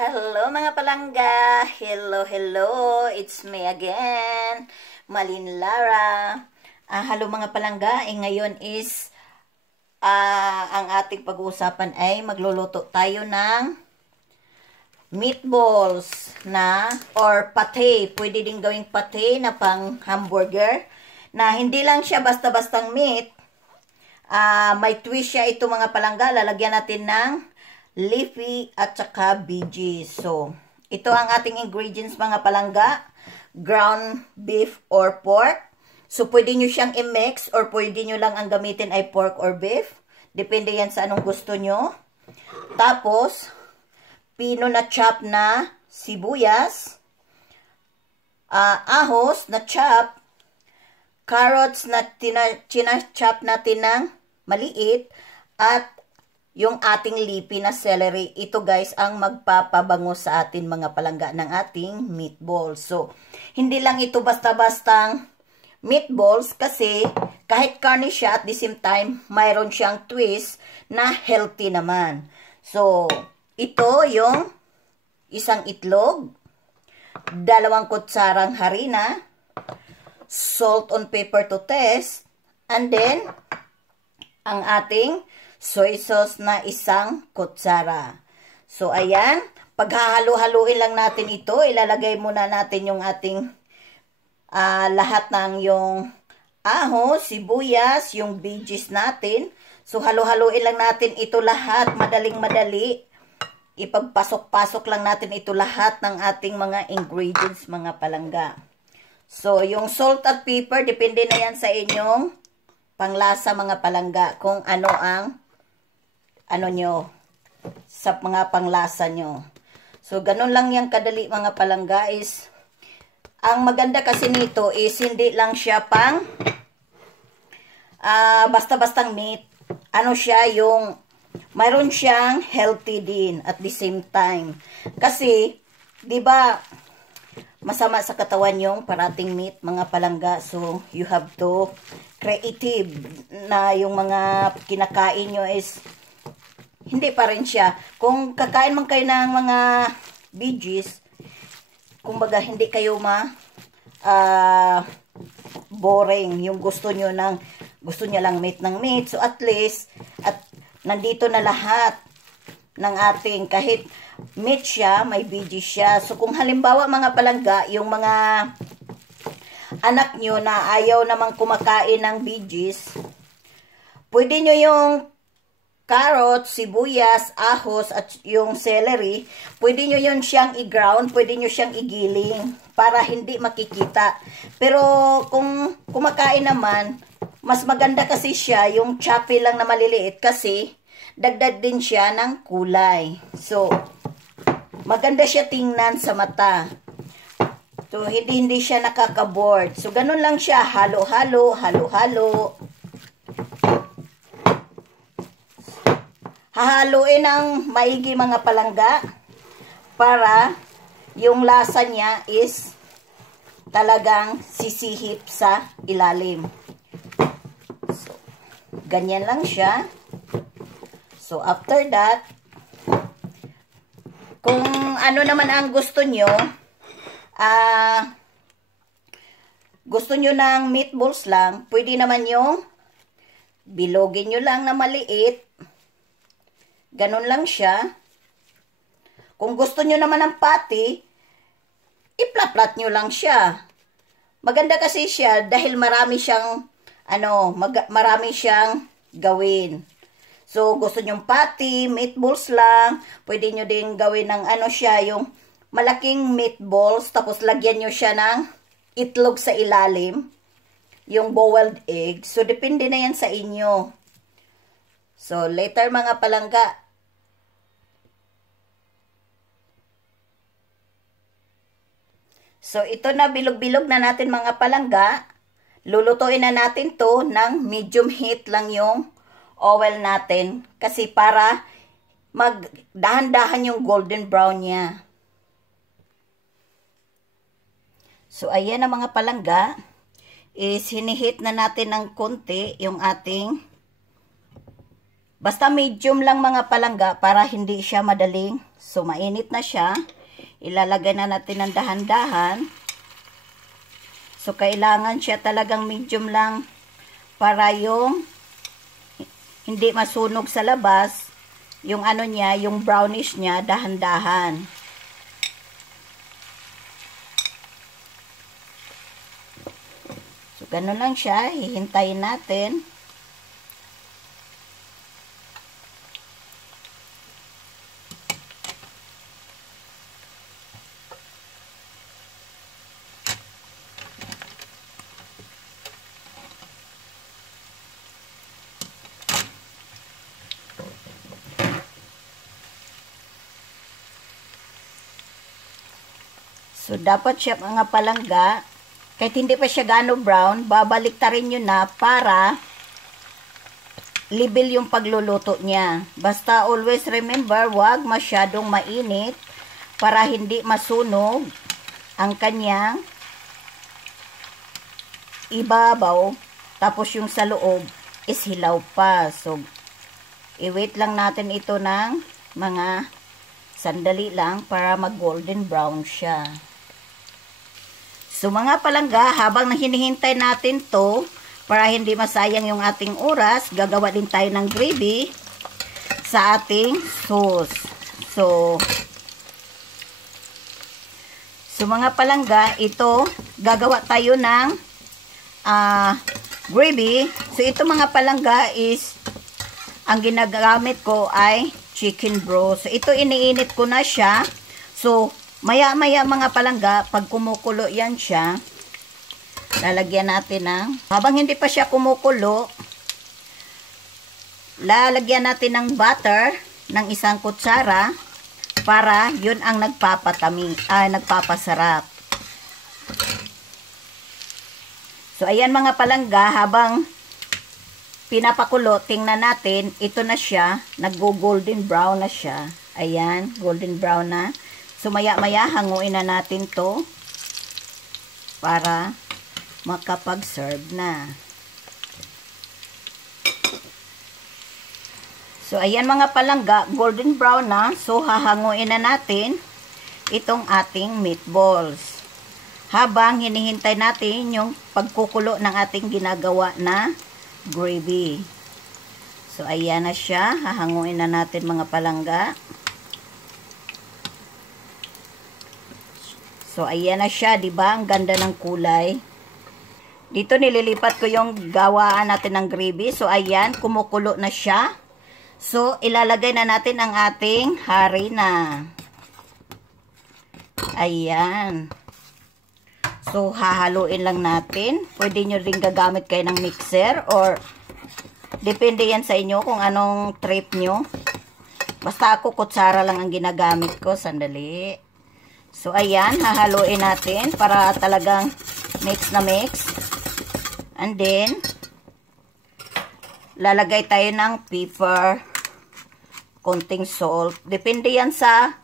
Hello mga palangga! Hello! It's me again, Malin Lara. Hello mga palangga, ngayon is ang ating pag-uusapan ay magluluto tayo ng meatballs na or pate. Pwede din gawing pate na pang hamburger na hindi lang siya basta-bastang meat. May twist siya ito mga palangga. Lalagyan natin ng leafy at saka veggies. So, ito ang ating ingredients mga palangga. Ground beef or pork. So, pwede nyo siyang i-mix or pwede nyo lang ang gamitin ay pork or beef. Depende yan sa anong gusto nyo. Tapos, pino na chop na sibuyas. Ahos na chop. Carrots na china-chop natin ng maliit. At yung ating leafy na celery, ito guys ang magpapabango sa atin mga palangga ng ating meatballs. So, hindi lang ito basta-bastang meatballs kasi kahit karne siya at the same time, mayroon siyang twist na healthy naman. So, ito yung isang itlog, 2 kutsarang harina, salt and pepper to taste, and then, ang ating soy sauce na 1 kutsara. So, ayan. Paghahalo-haluin lang natin ito. Ilalagay muna natin yung ating lahat ng yung ahos, sibuyas, yung veggies natin. So, halo-haluin lang natin ito lahat. Madaling-madali. Ipagpasok-pasok lang natin ito lahat ng ating mga ingredients, mga palangga. So, yung salt at pepper, depende na yan sa inyong panglasa, mga palangga. Kung ano ang nyo, sa mga panglasa nyo. So, ganun lang yung kadali mga palangga is, ang maganda kasi nito is, hindi lang siya pang, basta-bastang meat. Ano siya yung, mayroon siyang healthy din at the same time. Kasi, di ba masama sa katawan yung parating meat, mga palangga. So, you have to creative na yung mga kinakain nyo is, hindi pa rin siya. Kung kakain man kayo ng mga veggies, kumbaga hindi kayo boring. Yung gusto nyo lang meat ng meat. So at least, at nandito na lahat ng ating, kahit meat siya, may veggies siya. So kung halimbawa mga palangga, yung mga anak nyo na ayaw namang kumakain ng veggies, pwede nyo yung carrots, sibuyas, ahos, at yung celery, pwede nyo yun siyang i-ground, pwede nyo siyang igiling, para hindi makikita. Pero, kung kumakain naman, mas maganda kasi siya, yung choppy lang na maliliit, kasi, dagdag din siya ng kulay. So, maganda siya tingnan sa mata. So, hindi siya nakaka-bored. So, ganun lang siya, halo-halo, halo-halo. Hahaluin ng maigi mga palangga para yung lasa niya is talagang sisihip sa ilalim. So, ganyan lang siya. So, after that, kung ano naman ang gusto nyo, gusto nyo ng meatballs lang, pwede naman yung bilogin nyo lang na maliit. Ganun lang siya. Kung gusto nyo naman ng patty, iplat-plat nyo lang siya. Maganda kasi siya dahil marami siyang, marami siyang gawin. So, gusto nyo patty, meatballs lang, pwede nyo din gawin ng siya, yung malaking meatballs, tapos lagyan nyo siya ng itlog sa ilalim, yung boiled egg. So, depende na yan sa inyo. So, later mga palangga. So, ito na bilog-bilog na natin mga palangga. Lulutuin na natin to ng medium heat lang yung oil natin. Kasi para magdahan-dahan yung golden brown niya. So, ayan na mga palangga. Is hinihit na natin ng konti yung ating Basta medium lang mga palangga para hindi siya madaling. So, mainit na siya. Ilalagay na natin ng dahan-dahan. So, kailangan siya talagang medium lang para yung hindi masunog sa labas. Yung ano niya, yung brownish niya, dahan-dahan. So, ganun lang siya. Hihintayin natin. So, dapat siya mga palangga, kahit hindi pa siya gano brown, babaliktarin nyo na para level yung pagluluto niya. Basta always remember, wag masyadong mainit para hindi masunog ang kanyang ibabaw. Tapos yung sa loob is hilaw pa. So, i-wait lang natin ito ng mga sandali lang para mag-golden brown siya. So mga palangga, habang hinihintay natin to, para hindi masayang yung ating oras, gagawa din tayo ng gravy sa ating sauce. So mga palangga, ito, gagawa tayo ng gravy. So ito mga palangga is, ang ginagamit ko ay chicken broth. So ito iniinit ko na siya. So maya-maya mga palangga, pag kumukulo yan siya, lalagyan natin ng, habang hindi pa siya kumukulo, lalagyan natin ng butter ng 1 kutsara para yun ang nagpapasarap. So ayan mga palangga, habang pinapakulo, tingnan natin, ito na siya, nag-golden brown na siya. Ayan, golden brown na. So, maya-maya, hanguin na natin to para makapag-serve na. So, ayan mga palangga, golden brown na. So, hahanguin na natin itong ating meatballs. Habang hinihintay natin yung pagkukulo ng ating ginagawa na gravy. So, ayan na siya. Hahanguin na natin mga palangga. So, ayan na siya, diba? Ang ganda ng kulay. Dito nililipat ko yung gawaan natin ng gravy. So, ayan, kumukulo na siya. So, ilalagay na natin ang ating harina. Ayan. So, hahaluin lang natin. Pwede nyo rin gagamit kayo ng mixer or depende yan sa inyo kung anong trip nyo. Basta ako, kutsara lang ang ginagamit ko. Sandali. So, ayan, hahaluin natin para talagang mix na mix. And then, lalagay tayo ng pepper, konting salt. Depende yan sa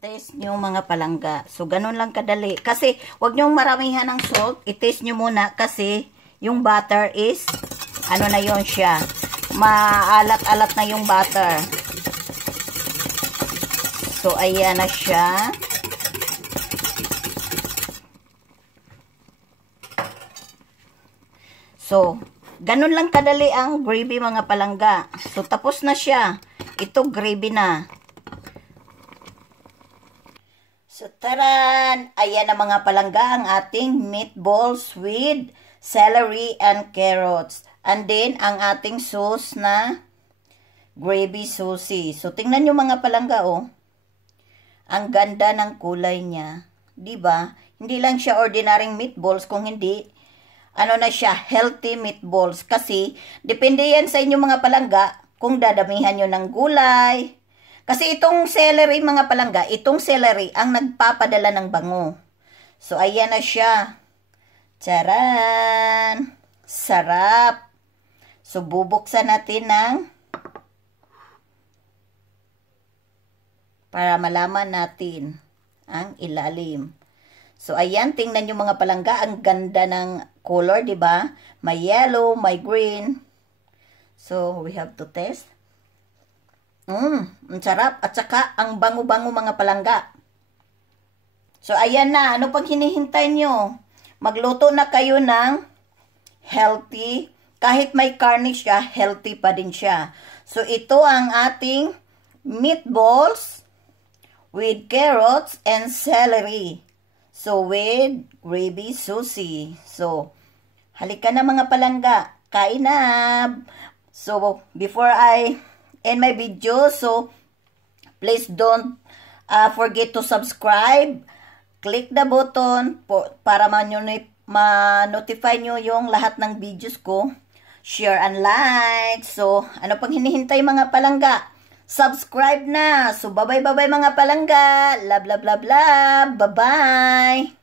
taste nyo mga palangga. So, ganun lang kadali. Kasi, wag nyong maramihan ng salt. I-taste nyo muna kasi yung butter is, ano na yon siya. Maalat-alat na yung butter. So, ayan na siya. So, ganun lang kadali ang gravy mga palangga. So, tapos na siya. Ito gravy na. So, taran! Ayan na mga palangga ang ating meatballs with celery and carrots. And then, ang ating sauce na gravy saucy. So, tingnan nyo mga palangga, oh. Ang ganda ng kulay niya. Diba? Hindi lang siya ordinaryong meatballs, kung hindi, ano na siya, healthy meatballs. Kasi, depende yan sa inyo mga palangga, kung dadamihan nyo ng gulay. Kasi itong celery mga palangga, itong celery ang nagpapadala ng bango. So, ayan na siya. Charan! Sarap! So, bubuksan natin ng para malaman natin ang ilalim. So, ayan, tingnan nyo mga palangga, ang ganda ng color, di ba? May yellow, may green. So, we have to test. Ang sarap. At saka, ang bango-bango mga palangga. So, ayan na. Ano pang hinihintay nyo? Magluto na kayo ng healthy. Kahit may karne siya, healthy pa din siya. So, ito ang ating meatballs with carrots and celery. So, with gravy sushi. So, halika na mga palangga. Kain na. So, before I end my video, so, please don't forget to subscribe. Click the button para ma-notify nyo yung lahat ng videos ko. Share and like. So, ano pang hinihintay mga palangga? Subscribe na. So, bye-bye mga palangga. Love, love, love, love. Bye-bye.